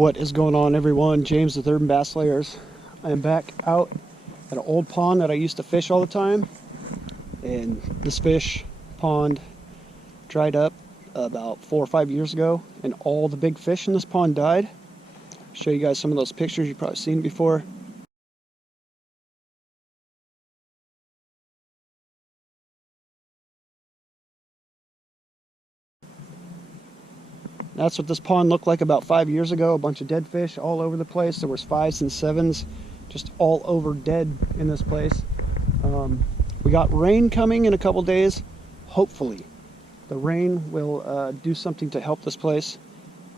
What is going on, everyone? James with Urban Bass Layers. I am back out at an old pond that I used to fish all the time, and this pond dried up about 4 or 5 years ago, and all the big fish in this pond died. I'll show you guys some of those pictures you've probably seen before. That's what this pond looked like about 5 years ago. A bunch of dead fish all over the place. There was 5s and 7s just all over dead in this place. We got rain coming in a couple days. Hopefully the rain will do something to help this place.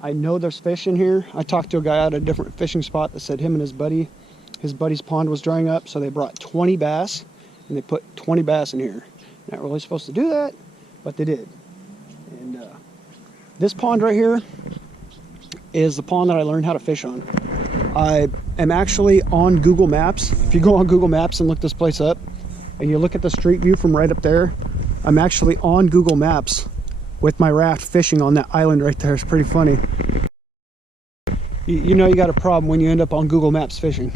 I know there's fish in here. I talked to a guy at a different fishing spot that said him and his buddy's pond was drying up, so they brought 20 bass and they put 20 bass in here. Not really supposed to do that, but they did. And this pond right here is the pond that I learned how to fish on. I am actually on Google Maps. If you go on Google Maps and look this place up and you look at the street view from right up there, I'm actually on Google Maps with my raft fishing on that island right there. It's pretty funny. You know you got a problem when you end up on Google Maps fishing.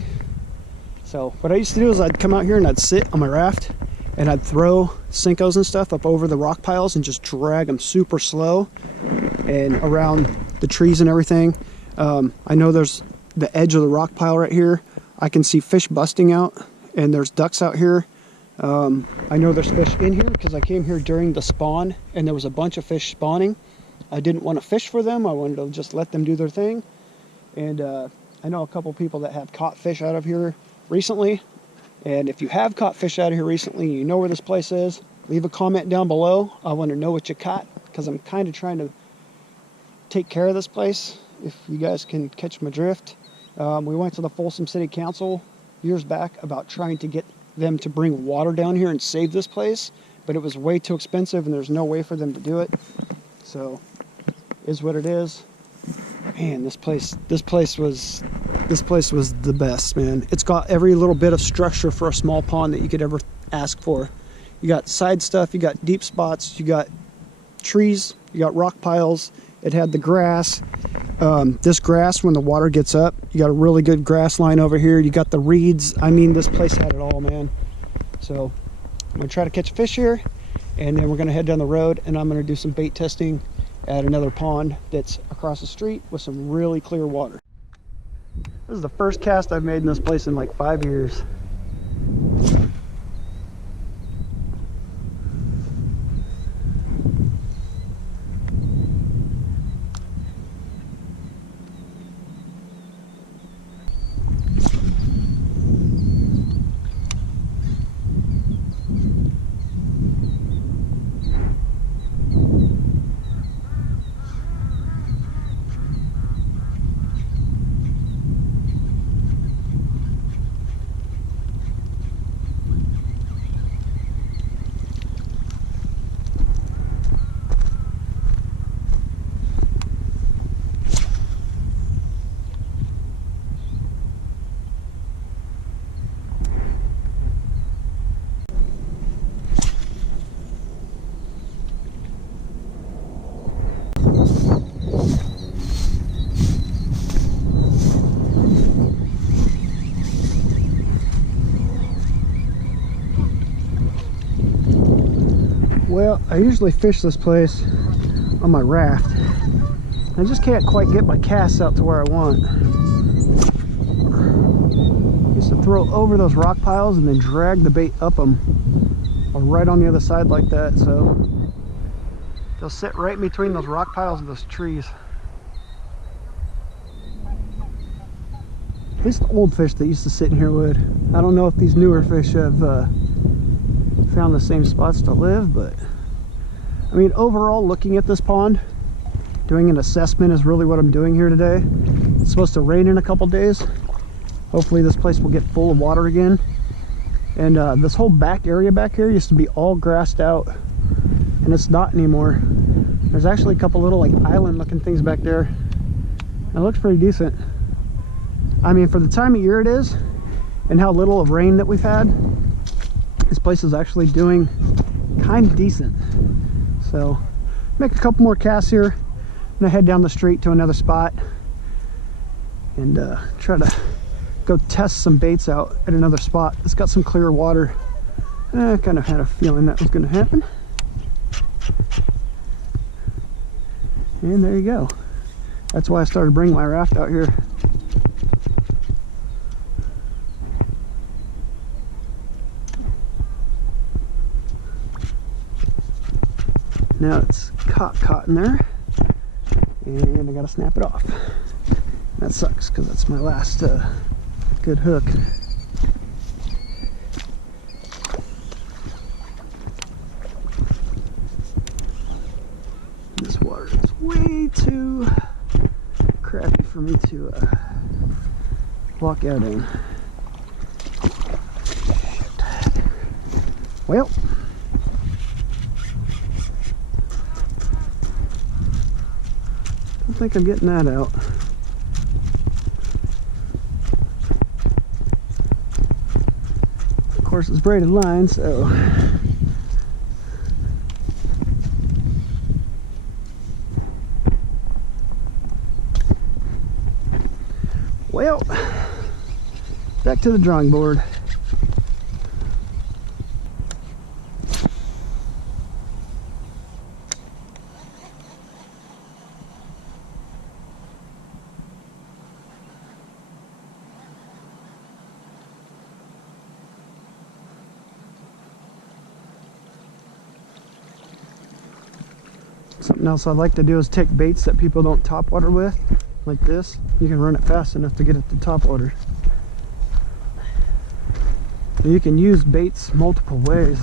So what I used to do is I'd come out here and I'd sit on my raft and I'd throw Cincos and stuff up over the rock piles and just drag them super slow and around the trees and everything. I know there's the edge of the rock pile right here. I can see fish busting out, and there's ducks out here. I know there's fish in here because I came here during the spawn and there was a bunch of fish spawning. I didn't want to fish for them. I wanted to just let them do their thing. And I know a couple people that have caught fish out of here recently. And if you have caught fish out of here recently, you know where this place is, leave a comment down below. I want to know what you caught, because I'm kind of trying to take care of this place, if you guys can catch my drift. We went to the Folsom City Council years back about trying to get them to bring water down here and save this place, but it was way too expensive and there's no way for them to do it. So, is what it is. Man, this place was the best, man. It's got every little bit of structure for a small pond that you could ever ask for. You got side stuff, you got deep spots, you got trees, you got rock piles. It had the grass. This grass, when the water gets up, you got a really good grass line over here. You got the reeds. I mean, this place had it all, man. So I'm gonna try to catch fish here, and then we're gonna head down the road and I'm gonna do some bait testing at another pond that's across the street with some really clear water. This is the first cast I've made in this place in like 5 years. Well, I usually fish this place on my raft. I just can't quite get my casts out to where I want. I used to throw over those rock piles and then drag the bait up them, or right on the other side like that, so they'll sit right in between those rock piles and those trees. At least the old fish that used to sit in here would. I don't know if these newer fish have found the same spots to live, but I mean, overall, looking at this pond, doing an assessment is really what I'm doing here today. It's supposed to rain in a couple days. Hopefully this place will get full of water again. And this whole back area back here used to be all grassed out, and it's not anymore. There's actually a couple little like island looking things back there, and it looks pretty decent. I mean, for the time of year it is and how little of rain that we've had, this place is actually doing kind of decent. So make a couple more casts here. I'm gonna head down the street to another spot and try to go test some baits out at another spot. It's got some clear water. I kind of had a feeling that was going to happen. And there you go. That's why I started bringing my raft out here. Now it's caught in there, and I gotta snap it off. That sucks because that's my last good hook. This water is way too crappy for me to walk out in. Shit. Well, I don't think I'm getting that out. Of course, it's braided line, so well, back to the drawing board. Something else I like to do is take baits that people don't top water with, like this. You can run it fast enough to get it to top water. So you can use baits multiple ways.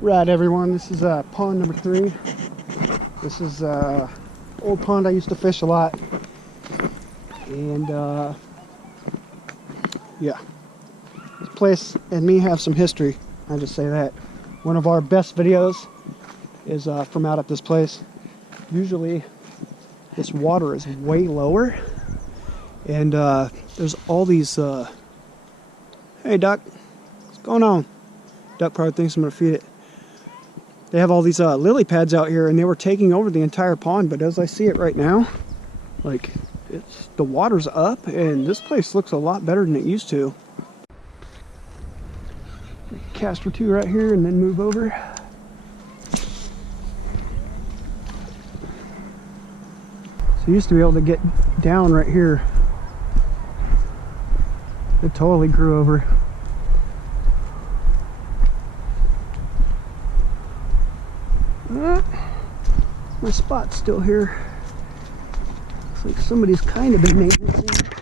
Right, everyone, this is pond number 3. This is old pond I used to fish a lot, and yeah, this place and me have some history. I just say that. One of our best videos is from out at this place. Usually this water is way lower, and there's all these hey duck, what's going on? Duck probably thinks I'm gonna feed it. They have all these lily pads out here, and they were taking over the entire pond, but as I see it right now, like, the water's up, and this place looks a lot better than it used to. Cast or two right here, and then move over. So you used to be able to get down right here. It totally grew over. My spot's still here. Looks like somebody's kind of been maintaining it.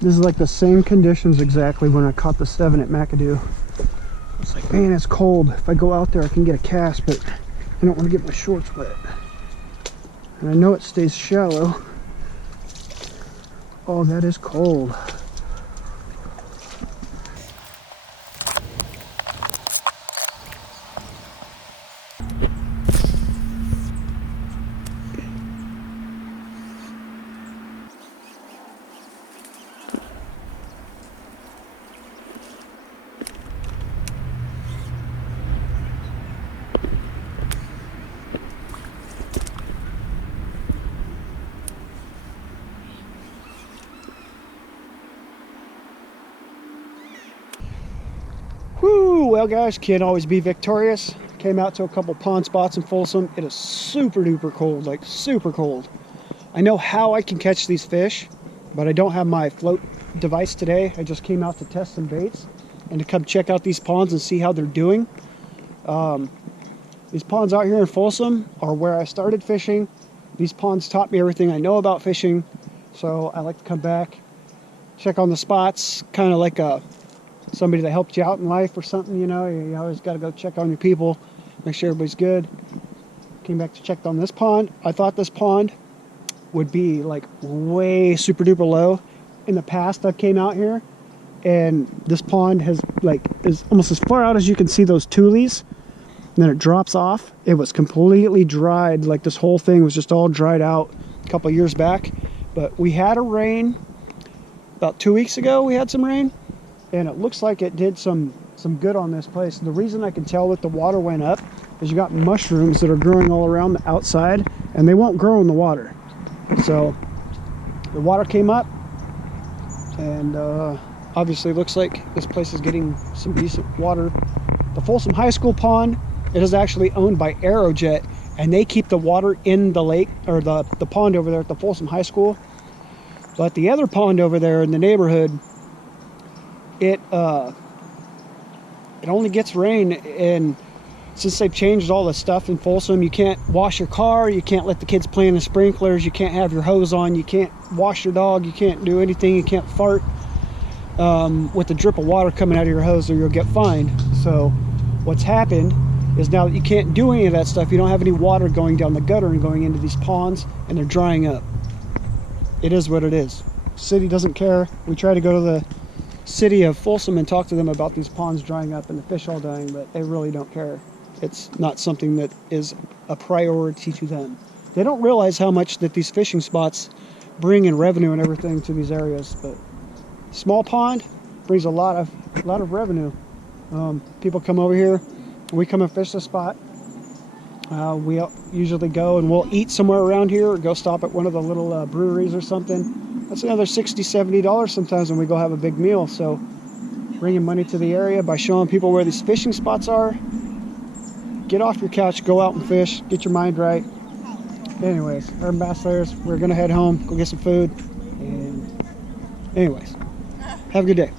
This is like the same conditions exactly when I caught the 7 at McAdoo. It's like, man, it's cold. If I go out there, I can get a cast, but I don't want to get my shorts wet. And I know it stays shallow. Oh, that is cold. Well guys, can't always be victorious. Came out to a couple pond spots in Folsom. It is super duper cold, like super cold. I know how I can catch these fish, but I don't have my float device today. I just came out to test some baits and to come check out these ponds and see how they're doing. These ponds out here in Folsom are where I started fishing. These ponds taught me everything I know about fishing, so I like to come back, check on the spots, kind of like somebody that helped you out in life or something, you know. You always got to go check on your people, make sure everybody's good. Came back to check on this pond. I thought this pond would be like way super duper low. In the past I came out here and this pond is almost as far out as you can see those tules, and then it drops off. It was completely dried, like this whole thing was just all dried out a couple years back. But we had a rain about 2 weeks ago. We had some rain and it looks like it did some good on this place. The reason I can tell that the water went up is you got mushrooms that are growing all around the outside and they won't grow in the water. So the water came up and obviously looks like this place is getting some decent water. The Folsom High School pond, it is actually owned by Aerojet, and they keep the water in the lake, or the pond over there at the Folsom High School. But the other pond over there in the neighborhood, it only gets rain, and since they've changed all the stuff in Folsom, you can't wash your car, you can't let the kids play in the sprinklers, you can't have your hose on, you can't wash your dog, you can't do anything, you can't fart with a drip of water coming out of your hose or you'll get fined. So what's happened is now that you can't do any of that stuff, you don't have any water going down the gutter and going into these ponds, and they're drying up. It is what it is. City doesn't care. We try to go to the city of Folsom and talk to them about these ponds drying up and the fish all dying, but they really don't care. It's not something that is a priority to them. They don't realize how much that these fishing spots bring in revenue and everything to these areas, but small pond brings a lot of revenue. People come over here, we come and fish the spot. We usually go and we'll eat somewhere around here or go stop at one of the little breweries or something. That's another $60–70 sometimes when we go have a big meal. So bringing money to the area by showing people where these fishing spots are. Get off your couch, go out and fish, get your mind right. Anyways, Urban Bass Slayers, we're gonna head home, go get some food. And anyways, have a good day.